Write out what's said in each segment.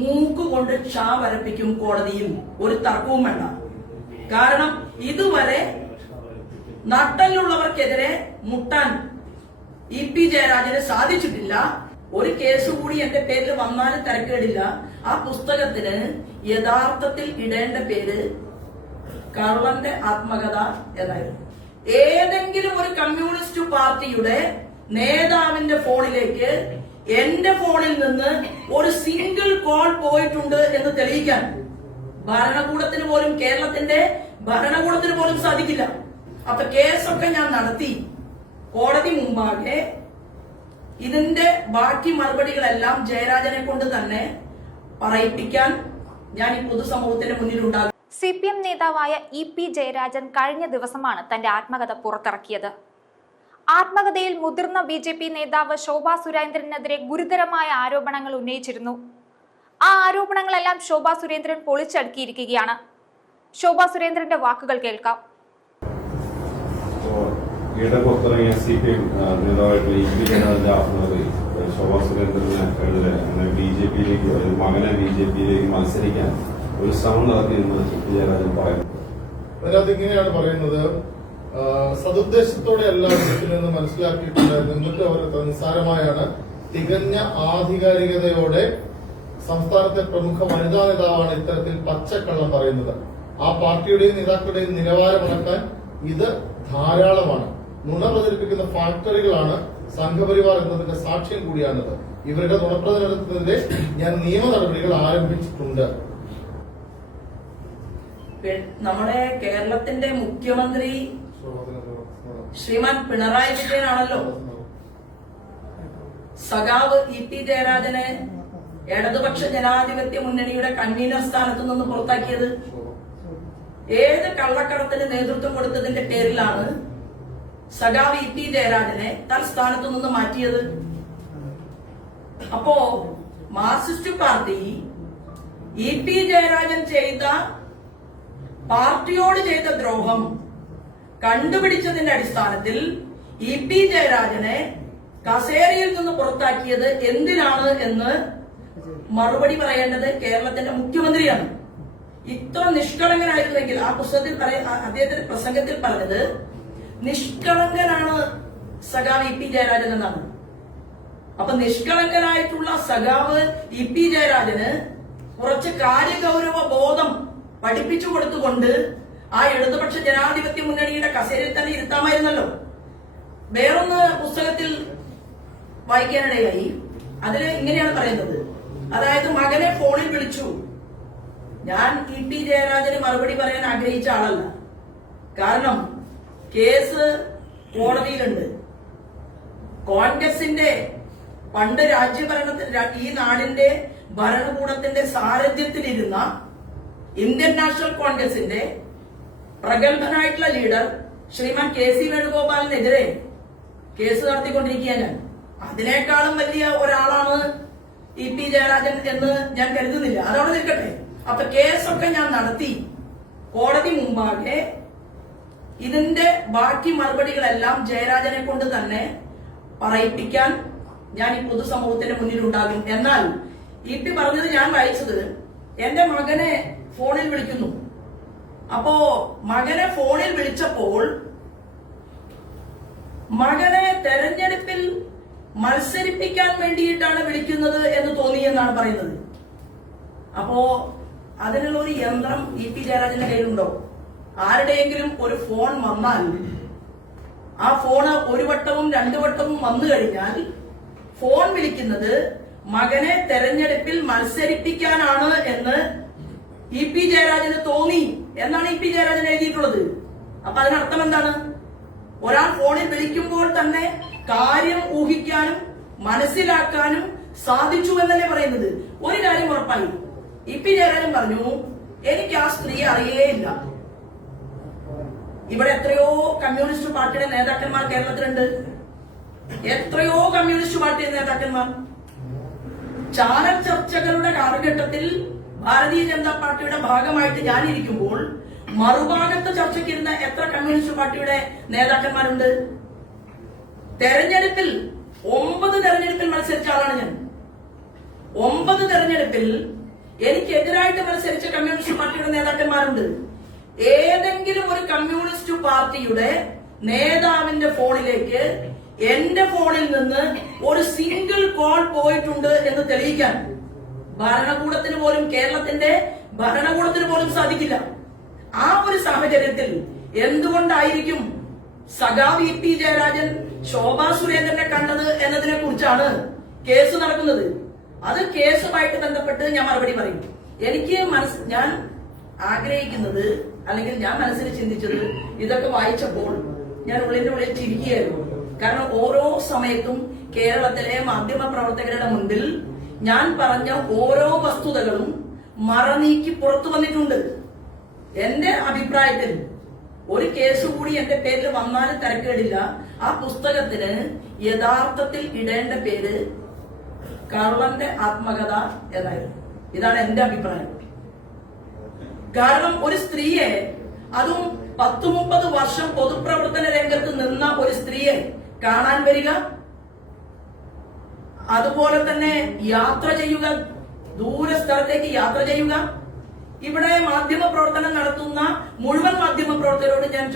മൂക്കുകൊണ്ട് ക്ഷാ വരപ്പിക്കും കോടതിയിൽ, ഒരു തർക്കവും വേണ്ട. കാരണം ഇതുവരെ നട്ടലുള്ളവർക്കെതിരെ മുട്ടാൻ ഇ.പി. ജയരാജന് സാധിച്ചിട്ടില്ല. ഒരു കേസ് കൂടി എന്റെ പേരിൽ വന്നാലും തിരക്കേടില്ല. ആ പുസ്തകത്തിന് യഥാർത്ഥത്തിൽ ഇടേണ്ട പേര് കള്ളന്റെ ആത്മകഥ എന്നായിരുന്നു. ഏതെങ്കിലും ഒരു കമ്മ്യൂണിസ്റ്റ് പാർട്ടിയുടെ നേതാവിന്റെ ഫോണിലേക്ക് എന്റെ ഫോണിൽ നിന്ന് ഒരു സിംഗിൾ കോൾ പോയിട്ടുണ്ട് എന്ന് തെളിയിക്കാൻ ഭരണകൂടത്തിന് പോലും, കേരളത്തിന്റെ ഭരണകൂടത്തിന് പോലും സാധിക്കില്ല. അപ്പൊ കേസൊക്കെ ഞാൻ നടത്തി കോടതി മുമ്പാകെ ഇതിന്റെ ബാക്കി മറുപടികളെല്ലാം ജയരാജനെ കൊണ്ട് തന്നെ പറയിപ്പിക്കാൻ ഞാൻ ഈ പൊതുസമൂഹത്തിന് മുന്നിലുണ്ടാകും. CPM നേതാവായ ഇ.പി. ജയരാജൻ കഴിഞ്ഞ ദിവസമാണ് തന്റെ ആത്മകഥ പുറത്തിറക്കിയത്. ആത്മകഥയിൽ മുതിർന്ന BJP നേതാവ് ശോഭാ സുരേന്ദ്രനെതിരെ ഗുരുതരമായ ആരോപണങ്ങൾ ഉന്നയിച്ചിരുന്നു. ആ ആരോപണങ്ങളെല്ലാം ശോഭാ സുരേന്ദ്രൻ പൊളിച്ചടുക്കിയിരിക്കുകയാണ്. ശോഭാ സുരേന്ദ്രന്റെ വാക്കുകൾ കേൾക്കാം. പുറത്തിറങ്ങിയ CPM നേതാവായിട്ടുള്ള ഇ.പി. ജയരാജന്റെ ആത്മകഥയിൽ ശോഭാ സുരേന്ദ്രനെതിരെ BJPയിലേക്ക്, മകനെ BJPയിലേക്ക് മത്സരിക്കാൻ ഒരു ശ്രമം നടത്തിയെന്ന് ഇ.പി. ജയരാജൻ പറയുന്നു. അതിനകത്ത് ഇങ്ങനെയാണ് പറയുന്നത്: സതുദ്ദേശത്തോടെ അല്ല നിന്ന് മനസ്സിലാക്കിയിട്ടുണ്ട്. നിങ്ങൾക്ക് അവർ നിസ്സാരമായാണ് തികഞ്ഞ ആധികാരികതയോടെ സംസ്ഥാനത്തെ പ്രമുഖ വനിതാ നേതാവാണ് ഇത്തരത്തിൽ പച്ചക്കള്ളം പറയുന്നത്. ആ പാർട്ടിയുടെയും നേതാക്കളുടെയും നിലവാരമടക്കാൻ ഇത് ധാരാളമാണ്. നുണ പ്രചരിപ്പിക്കുന്ന ഫാക്ടറികളാണ് സംഘപരിവാർ എന്നതിന്റെ സാക്ഷ്യം കൂടിയാണിത്. ഇവരുടെ നുണപ്രചരണത്തിനെതിരെ ഞാൻ നിയമ നടപടികൾ ആരംഭിച്ചിട്ടുണ്ട്. നമ്മുടെ കേരളത്തിന്റെ മുഖ്യമന്ത്രി ശ്രീമാൻ പിണറായി വിജയനാണല്ലോ സഖാവ് ഇ.പി. ജയരാജനെ ഇടതുപക്ഷ ജനാധിപത്യ മുന്നണിയുടെ കൺവീനർ സ്ഥാനത്ത് നിന്ന് പുറത്താക്കിയത്. ഏത് കള്ളക്കടത്തിന് നേതൃത്വം കൊടുത്തതിന്റെ പേരിലാണ് സഖാവ് ഇ.പി. ജയരാജനെ തൽസ്ഥാനത്ത് നിന്ന് മാറ്റിയത്? അപ്പോ മാർക്സിസ്റ്റ് പാർട്ടി ഇ.പി. ജയരാജൻ ചെയ്ത പാർട്ടിയോട് ചെയ്ത ദ്രോഹം കണ്ടുപിടിച്ചതിന്റെ അടിസ്ഥാനത്തിൽ ഇ.പി. ജയരാജനെ കസേരയിൽ നിന്ന് പുറത്താക്കിയത് എന്തിനാണ് എന്ന് മറുപടി പറയേണ്ടത് കേരളത്തിന്റെ മുഖ്യമന്ത്രിയാണ്. ഇത്ര നിഷ്കളങ്കനായിരുന്നെങ്കിൽ, ആ പുസ്തകത്തിൽ അദ്ദേഹത്തിന്റെ പ്രസംഗത്തിൽ പറഞ്ഞത് നിഷ്കളങ്കനാണ് സഖാവ് ഇ.പി. ജയരാജൻ എന്നാണ്. അപ്പൊ നിഷ്കളങ്കനായിട്ടുള്ള സഖാവ് ഇ.പി. ജയരാജന് കുറച്ച് കാര്യഗൗരവ ബോധം പഠിപ്പിച്ചു കൊടുത്തുകൊണ്ട് ആ ഇടതുപക്ഷ ജനാധിപത്യ മുന്നണിയുടെ കസേരയിൽ തന്നെ ഇരുത്താമായിരുന്നല്ലോ. വേറൊന്ന് പുസ്തകത്തിൽ വായിക്കാനിടയായി. അതില് ഇങ്ങനെയാണ് പറയുന്നത്, അതായത് മകനെ ഫോണിൽ വിളിച്ചു. ഞാൻ ഇ.പി. ജയരാജന് മറുപടി പറയാൻ ആഗ്രഹിച്ച ആളല്ല. കാരണം കേസ് കോടതിയിലുണ്ട്. കോൺഗ്രസിന്റെ പണ്ട് രാജ്യഭരണത്തിൽ ഈ നാടിന്റെ ഭരണകൂടത്തിന്റെ സാരഥ്യത്തിലിരുന്ന ഇന്ത്യൻ നാഷണൽ കോൺഗ്രസിന്റെ പ്രഗത്ഭനായിട്ടുള്ള ലീഡർ ശ്രീമാൻ കെ.സി. വേണുഗോപാലിനെതിരെ കേസ് നടത്തിക്കൊണ്ടിരിക്കുകയാണ്. അതിനേക്കാളും വലിയ ഒരാളാണ് ഇ.പി. ജയരാജൻ എന്ന് ഞാൻ കരുതുന്നില്ല. അതവിടെ നിൽക്കട്ടെ. അപ്പൊ കേസൊക്കെ ഞാൻ നടത്തി കോടതി മുമ്പാകെ ഇതിന്റെ ബാക്കി മറുപടികളെല്ലാം ജയരാജനെ കൊണ്ട് തന്നെ പറയിപ്പിക്കാൻ ഞാൻ ഈ പൊതുസമൂഹത്തിന്റെ മുന്നിലുണ്ടാകും. എന്നാൽ ഇ.പി. പറഞ്ഞത് ഞാൻ വായിച്ചത്, എന്റെ മകനെ ഫോണിൽ വിളിക്കുന്നു. അപ്പോ മകനെ ഫോണിൽ വിളിച്ചപ്പോൾ മകനെ തെരഞ്ഞെടുപ്പിൽ മത്സരിപ്പിക്കാൻ വേണ്ടിയിട്ടാണ് വിളിക്കുന്നത് എന്ന് തോന്നിയെന്നാണ് പറയുന്നത്. അപ്പോ അതിനുള്ള ഒരു യന്ത്രം ഇ.പി. ജയരാജന്റെ കയ്യിലുണ്ടോ? ആരുടെയെങ്കിലും ഒരു ഫോൺ വന്നാൽ ആ ഫോണ് ഒരു വട്ടവും രണ്ടു വട്ടവും വന്നു കഴിഞ്ഞാൽ ഫോൺ വിളിക്കുന്നത് മകനെ തെരഞ്ഞെടുപ്പിൽ മത്സരിപ്പിക്കാനാണ് എന്ന് ഇ.പി. ജയരാജന് തോന്നി എന്നാണ് ഇ.പി. ജയരാജൻ എഴുതിയിട്ടുള്ളത്. അപ്പൊ അതിനർത്ഥം എന്താണ്? ഒരാൾ ഫോണിൽ വിളിക്കുമ്പോൾ തന്നെ കാര്യം ഊഹിക്കാനും മനസ്സിലാക്കാനും സാധിച്ചു എന്നല്ലേ പറയുന്നത്. ഒരു കാര്യം ഉറപ്പായി, ഇ.പി. ജയരാജൻ പറഞ്ഞു, എനിക്ക് ആ സ്ത്രീ അറിയേയില്ല. ഇവിടെ എത്രയോ കമ്മ്യൂണിസ്റ്റ് പാർട്ടിയുടെ നേതാക്കന്മാർ കേരളത്തിലുണ്ട്. എത്രയോ കമ്മ്യൂണിസ്റ്റ് പാർട്ടി നേതാക്കന്മാർ. ചാനൽ ചർച്ചകളുടെ കാലഘട്ടത്തിൽ ഭാരതീയ ജനതാ പാർട്ടിയുടെ ഭാഗമായിട്ട് ഞാനിരിക്കുമ്പോൾ മറുഭാഗത്ത് ചർച്ചയ്ക്കിരുന്ന എത്ര കമ്മ്യൂണിസ്റ്റ് പാർട്ടിയുടെ നേതാക്കന്മാരുണ്ട്? തെരഞ്ഞെടുപ്പിൽ 9 തെരഞ്ഞെടുപ്പിൽ മത്സരിച്ച ആളാണ് ഞാൻ. 9 തെരഞ്ഞെടുപ്പിൽ എനിക്കെതിരായിട്ട് മത്സരിച്ച കമ്മ്യൂണിസ്റ്റ് പാർട്ടിയുടെ നേതാക്കന്മാരുണ്ട്. ഏതെങ്കിലും ഒരു കമ്മ്യൂണിസ്റ്റ് പാർട്ടിയുടെ നേതാവിന്റെ ഫോണിലേക്ക് എന്റെ ഫോണിൽ നിന്ന് ഒരു സിംഗിൾ കോൾ പോയിട്ടുണ്ട് എന്ന് തെളിയിക്കാൻ ഭരണകൂടത്തിന് പോലും, കേരളത്തിന്റെ ഭരണകൂടത്തിന് പോലും സാധിക്കില്ല. ആ ഒരു സാഹചര്യത്തിൽ എന്തുകൊണ്ടായിരിക്കും സഖാവ് ഇ പി ജയരാജൻ ശോഭാ സുരേന്ദ്രനെ കണ്ടത് എന്നതിനെ കുറിച്ചാണ് കേസ് നടക്കുന്നത്. അത് കേസുമായിട്ട് ബന്ധപ്പെട്ട് ഞാൻ മറുപടി പറയും. എനിക്ക് ഞാൻ ആഗ്രഹിക്കുന്നത്, അല്ലെങ്കിൽ ഞാൻ മനസ്സിൽ ചിന്തിച്ചത്, ഇതൊക്കെ വായിച്ചപ്പോൾ ഞാൻ ഉള്ളിന്റെ ഉള്ളിൽ ചിരിക്കുകയായിരുന്നു. കാരണം ഓരോ സമയത്തും കേരളത്തിലെ മാധ്യമ പ്രവർത്തകരുടെ മുൻപിൽ ഞാൻ പറഞ്ഞ ഓരോ വസ്തുതകളും മറനീക്കി പുറത്തു വന്നിട്ടുണ്ട്. എന്റെ അഭിപ്രായത്തിൽ ഒരു കേസ് കൂടി എന്റെ പേരിൽ വന്നാലും തിരക്കേടില്ല. ആ പുസ്തകത്തിന് യഥാർത്ഥത്തിൽ ഇടേണ്ട പേര് കള്ളന്റെ ആത്മകഥ എന്നായിരുന്നു. ഇതാണ് എന്റെ അഭിപ്രായം. കാരണം ഒരു സ്ത്രീയെ, അതും 10-30 വർഷം പൊതുപ്രവർത്തന രംഗത്ത് നിന്ന ഒരു സ്ത്രീയെ കാണാൻ വരിക, അതുപോലെ തന്നെ യാത്ര ചെയ്യുക, ദൂര സ്ഥലത്തേക്ക് യാത്ര ചെയ്യുക. ഇവിടെ മാധ്യമ പ്രവർത്തനം നടത്തുന്ന മുഴുവൻ മാധ്യമ പ്രവർത്തകരോട് ഞാൻ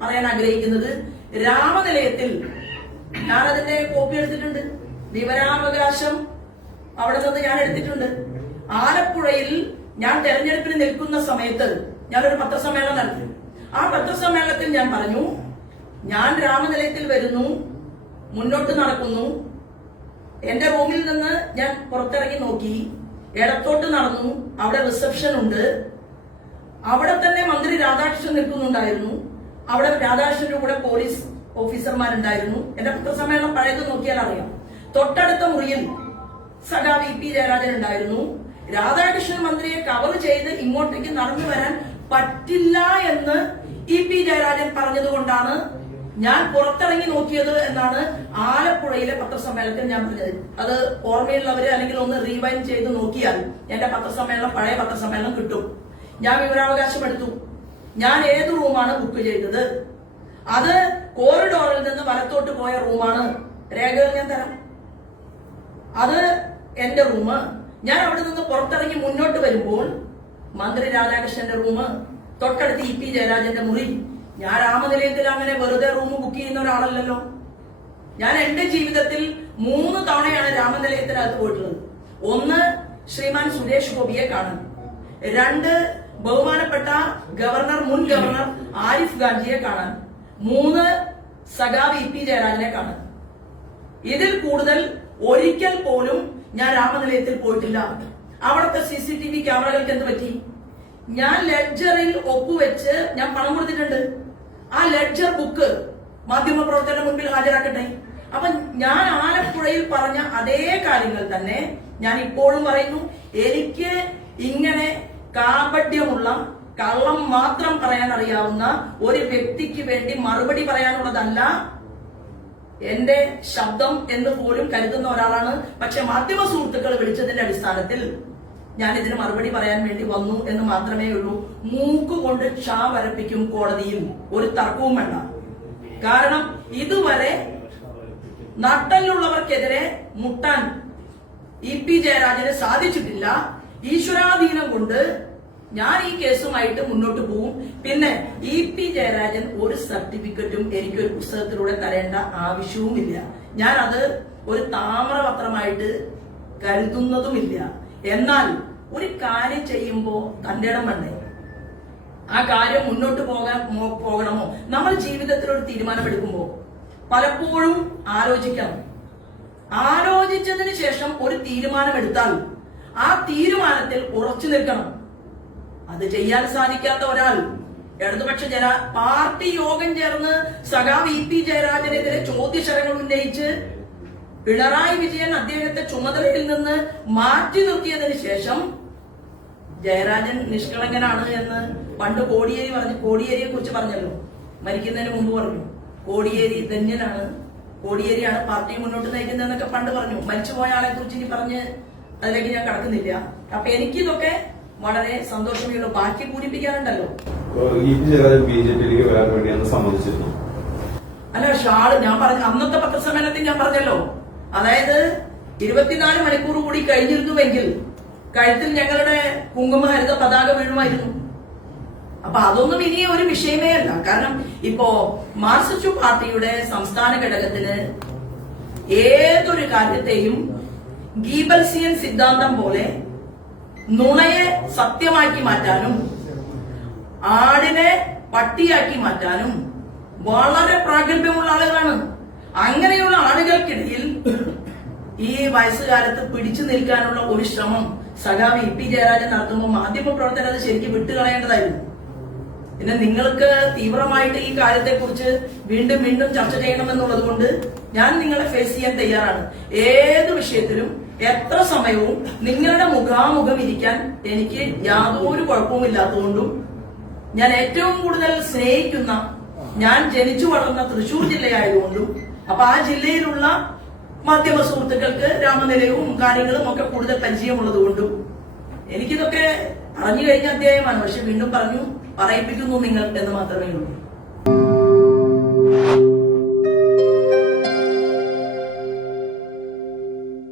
പറയാൻ ആഗ്രഹിക്കുന്നത്, രാമനിലയത്തിൽ ഞാനതിന്റെ കോപ്പി എടുത്തിട്ടുണ്ട്, വിവരാവകാശം അവിടെ നിന്ന് ഞാൻ എടുത്തിട്ടുണ്ട്. ആലപ്പുഴയിൽ ഞാൻ തെരഞ്ഞെടുപ്പിന് നിൽക്കുന്ന സമയത്ത് ഞാനൊരു പത്രസമ്മേളനം നടത്തി. ആ പത്രസമ്മേളനത്തിൽ ഞാൻ പറഞ്ഞു, ഞാൻ രാമനിലയത്തിൽ വരുന്നു, മുന്നോട്ട് നടക്കുന്നു. എന്റെ റൂമിൽ നിന്ന് ഞാൻ പുറത്തിറങ്ങി നോക്കി, ഇടത്തോട്ട് നടന്നു, അവിടെ റിസപ്ഷൻ ഉണ്ട്. അവിടെ തന്നെ മന്ത്രി രാധാകൃഷ്ണൻ നിൽക്കുന്നുണ്ടായിരുന്നു. അവിടെ രാധാകൃഷ്ണന്റെ കൂടെ പോലീസ് ഓഫീസർമാരുണ്ടായിരുന്നു. എന്റെ പത്രസമ്മേളനം പഴയത് നോക്കിയാൽ അറിയാം. തൊട്ടടുത്ത മുറിയിൽ സഖാവ് ഇ പി ജയരാജൻ ഉണ്ടായിരുന്നു. രാധാകൃഷ്ണൻ മന്ത്രിയെ കവർ ചെയ്ത് ഇങ്ങോട്ടേക്ക് നടന്നു വരാൻ പറ്റില്ല എന്ന് ഇ പി ജയരാജൻ പറഞ്ഞതുകൊണ്ടാണ് ഞാൻ പുറത്തിറങ്ങി നോക്കിയത് എന്നാണ് ആലപ്പുഴയിലെ പത്രസമ്മേളനത്തിൽ ഞാൻ പറഞ്ഞത്. അത് ഓർമ്മയുള്ളവര് അല്ലെങ്കിൽ ഒന്ന് റീവൈൻഡ് ചെയ്ത് നോക്കിയാൽ എന്റെ പത്രസമ്മേളനം, പഴയ പത്രസമ്മേളനം കിട്ടും. ഞാൻ വിവരാവകാശം എടുത്തു. ഞാൻ ഏത് റൂമാണ് ബുക്ക് ചെയ്തത്, അത് കോറിഡോറിൽ നിന്ന് വലത്തോട്ട് പോയ റൂമാണ്. രേഖകൾ ഞാൻ തരാം. അത് എന്റെ റൂം. ഞാൻ അവിടെ നിന്ന് പുറത്തിറങ്ങി മുന്നോട്ട് വരുമ്പോൾ മന്ത്രി രാധാകൃഷ്ണന്റെ റൂം, തൊട്ടടുത്ത് ഇ പി ജയരാജന്റെ മുറി. ഞാൻ രാമനിലയത്തിൽ അങ്ങനെ വെറുതെ റൂം ബുക്ക് ചെയ്യുന്ന ഒരാളല്ലല്ലോ. ഞാൻ എന്റെ ജീവിതത്തിൽ 3 തവണയാണ് രാമനിലയത്തിനകത്ത് പോയിട്ടുള്ളത്. 1, ശ്രീമാൻ സുരേഷ് ഗോപിയെ കാണാൻ. 2, ബഹുമാനപ്പെട്ട മുൻ ഗവർണർ ആരിഫ് ഗാന്ധിയെ കാണാൻ. 3, സഖാവ് ഇ പി ജയരാജനെ കാണാൻ. ഇതിൽ കൂടുതൽ ഒരിക്കൽ പോലും ഞാൻ രാമനിലയത്തിൽ പോയിട്ടില്ല. അവിടുത്തെ CCTV ക്യാമറകൾക്ക് എന്ത് പറ്റി? ഞാൻ ലെഡ്ജറിൽ ഒപ്പുവെച്ച് ഞാൻ പണം കൊടുത്തിട്ടുണ്ട്. ആ ലെഡ്ജർ ബുക്ക് മാധ്യമപ്രവർത്തകരുടെ മുൻപിൽ ഹാജരാക്കട്ടെ. അപ്പൊ ഞാൻ ആലപ്പുഴയിൽ പറഞ്ഞ അതേ കാര്യങ്ങൾ തന്നെ ഞാൻ ഇപ്പോഴും പറയുന്നു. എനിക്ക് ഇങ്ങനെ കാപട്യമുള്ള, കള്ളം മാത്രം പറയാൻ അറിയാവുന്ന ഒരു വ്യക്തിക്ക് വേണ്ടി മറുപടി പറയാനുള്ളതല്ല എന്റെ ശബ്ദം എന്ന് പോലും കരുതുന്ന ഒരാളാണ്. പക്ഷെ മാധ്യമ സുഹൃത്തുക്കൾ വിളിച്ചതിന്റെ അടിസ്ഥാനത്തിൽ ഞാൻ ഇതിന് മറുപടി പറയാൻ വേണ്ടി വന്നു എന്ന് മാത്രമേ ഉള്ളൂ. മൂക്കുകൊണ്ട് ക്ഷാ വരപ്പിക്കും കോടതിയിൽ, ഒരു തർക്കവും വേണ്ട. കാരണം ഇതുവരെ നട്ടലുള്ളവർക്കെതിരെ മുട്ടാൻ ഇ പി ജയരാജന് സാധിച്ചിട്ടില്ല. ഈശ്വരാധീനം കൊണ്ട് ഞാൻ ഈ കേസുമായിട്ട് മുന്നോട്ട് പോവും. പിന്നെ ഇ പി ജയരാജൻ ഒരു സർട്ടിഫിക്കറ്റും എനിക്കൊരു പുസ്തകത്തിലൂടെ തരേണ്ട ആവശ്യവുമില്ല. ഞാൻ അത് ഒരു താമ്രപത്രമായിട്ട് കരുതുന്നതുമില്ല. എന്നാൽ ഒരു കാര്യം ചെയ്യുമ്പോ തന്റെ ഇടം വേണ്ടേ? ആ കാര്യം മുന്നോട്ട് പോകണമോ? നമ്മൾ ജീവിതത്തിൽ ഒരു തീരുമാനമെടുക്കുമ്പോ പലപ്പോഴും ആലോചിക്കണം. ആലോചിച്ചതിന് ശേഷം ഒരു തീരുമാനമെടുത്താൽ ആ തീരുമാനത്തിൽ ഉറച്ചു നിൽക്കണം. അത് ചെയ്യാൻ സാധിക്കാത്ത ഒരാൾ ഇടതുപക്ഷ പാർട്ടി യോഗം ചേർന്ന് സഖാവ് ഇ പി ജയരാജനെതിരെ ചോദ്യശരങ്ങൾ ഉന്നയിച്ച് പിണറായി വിജയൻ അദ്ദേഹത്തെ ചുമതലയിൽ നിന്ന് മാറ്റി നിർത്തിയതിനു ശേഷം ജയരാജൻ നിഷ്കളങ്കനാണ് എന്ന് പണ്ട് കോടിയേരിയെ കുറിച്ച് പറഞ്ഞല്ലോ. മരിക്കുന്നതിന് മുമ്പ് പറഞ്ഞു കോടിയേരി ധന്യനാണ്, കോടിയേരിയാണ് പാർട്ടി മുന്നോട്ട് നയിക്കുന്നതെന്നൊക്കെ പണ്ട് പറഞ്ഞു. മരിച്ചുപോയ ആളെ കുറിച്ച് ഇനി പറഞ്ഞ് അതിലേക്ക് ഞാൻ കടക്കുന്നില്ല. അപ്പൊ എനിക്കിതൊക്കെ വളരെ സന്തോഷമേ ഉള്ളൂ. ബാക്കി പൂരിപ്പിക്കാനുണ്ടല്ലോ. ഇ പി ജയരാജൻ ബിജെപിയിലേക്ക് വരാൻ വേണ്ടി അന്ന് സമ്മതിച്ചിരുന്നു. അല്ല, ഷാള് ഞാൻ പറഞ്ഞു അന്നത്തെ പത്രസമ്മേളനത്തിൽ ഞാൻ പറഞ്ഞല്ലോ. അതായത് 24 മണിക്കൂർ കൂടി കഴിഞ്ഞിരുന്നുവെങ്കിൽ കഴുത്തിൽ ഞങ്ങളുടെ കുങ്കുമഹരിത പതാക വീഴുമായിരുന്നു. അപ്പൊ അതൊന്നും ഇനി ഒരു വിഷയമേ അല്ല. കാരണം ഇപ്പോ മാർക്സിസ്റ്റ് പാർട്ടിയുടെ സംസ്ഥാന ഘടകത്തിന് ഏതൊരു കാര്യത്തെയും ഗീബൽസിയൻ സിദ്ധാന്തം പോലെ നുണയെ സത്യമാക്കി മാറ്റാനും ആടിനെ പട്ടിയാക്കി മാറ്റാനും വളരെ പ്രാഗൽഭ്യമുള്ള ആളുകളാണ്. അങ്ങനെയുള്ള ആളുകൾക്കിടയിൽ ഈ വയസ്സുകാലത്ത് പിടിച്ചു നിൽക്കാനുള്ള ഒരു ശ്രമം സഖാവ് ഇ പി ജയരാജൻ നടത്തുമ്പോൾ മാധ്യമപ്രവർത്തകർ അത് ശരിക്കും വിട്ടുകളയേണ്ടതായിരുന്നു. പിന്നെ നിങ്ങൾക്ക് തീവ്രമായിട്ട് ഈ കാര്യത്തെക്കുറിച്ച് വീണ്ടും വീണ്ടും ചർച്ച ചെയ്യണമെന്നുള്ളത് കൊണ്ട് ഞാൻ നിങ്ങളെ ഫേസ് ചെയ്യാൻ തയ്യാറാണ്. ഏത് വിഷയത്തിലും എത്ര സമയവും നിങ്ങളുടെ മുഖാമുഖം ഇരിക്കാൻ എനിക്ക് യാതൊരു കുഴപ്പവുമില്ലാത്തതുകൊണ്ടും ഞാൻ ഏറ്റവും കൂടുതൽ സ്നേഹിക്കുന്ന, ഞാൻ ജനിച്ചു വളർന്ന തൃശൂർ ജില്ലയായതുകൊണ്ടും അപ്പൊ ആ ജില്ലയിലുള്ള മാധ്യമ സുഹൃത്തുക്കൾക്ക് രാമനിലയവും കാര്യങ്ങളും ഒക്കെ കൂടുതൽ പരിചയമുള്ളത് കൊണ്ടും എനിക്കിതൊക്കെ അറിഞ്ഞു കഴിഞ്ഞ അധ്യായമാണ്. പക്ഷെ വീണ്ടും പറയിപ്പിക്കുന്നു നിങ്ങൾ എന്ന് മാത്രമേ ഉള്ളൂ.